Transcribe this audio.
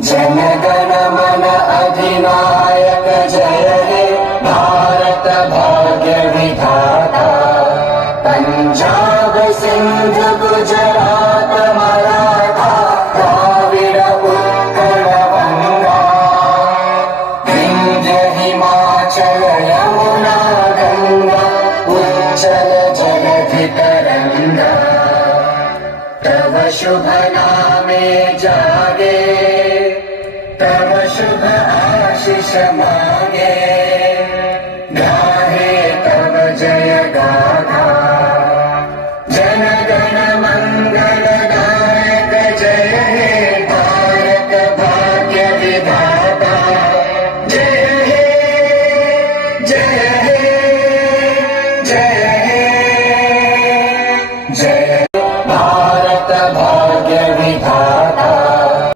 जनगण मन अधिनायक जय हे भारत भाग्य विधाता। पंजाब सिंध गुजरात मराठा द्राविड उत्कल बंगा। विंध्य हिमाचल यमुना गंगा उच्चल जलधि तरंगा। तव शुभ नामे जागे, तव शुभ आशीष मांगे।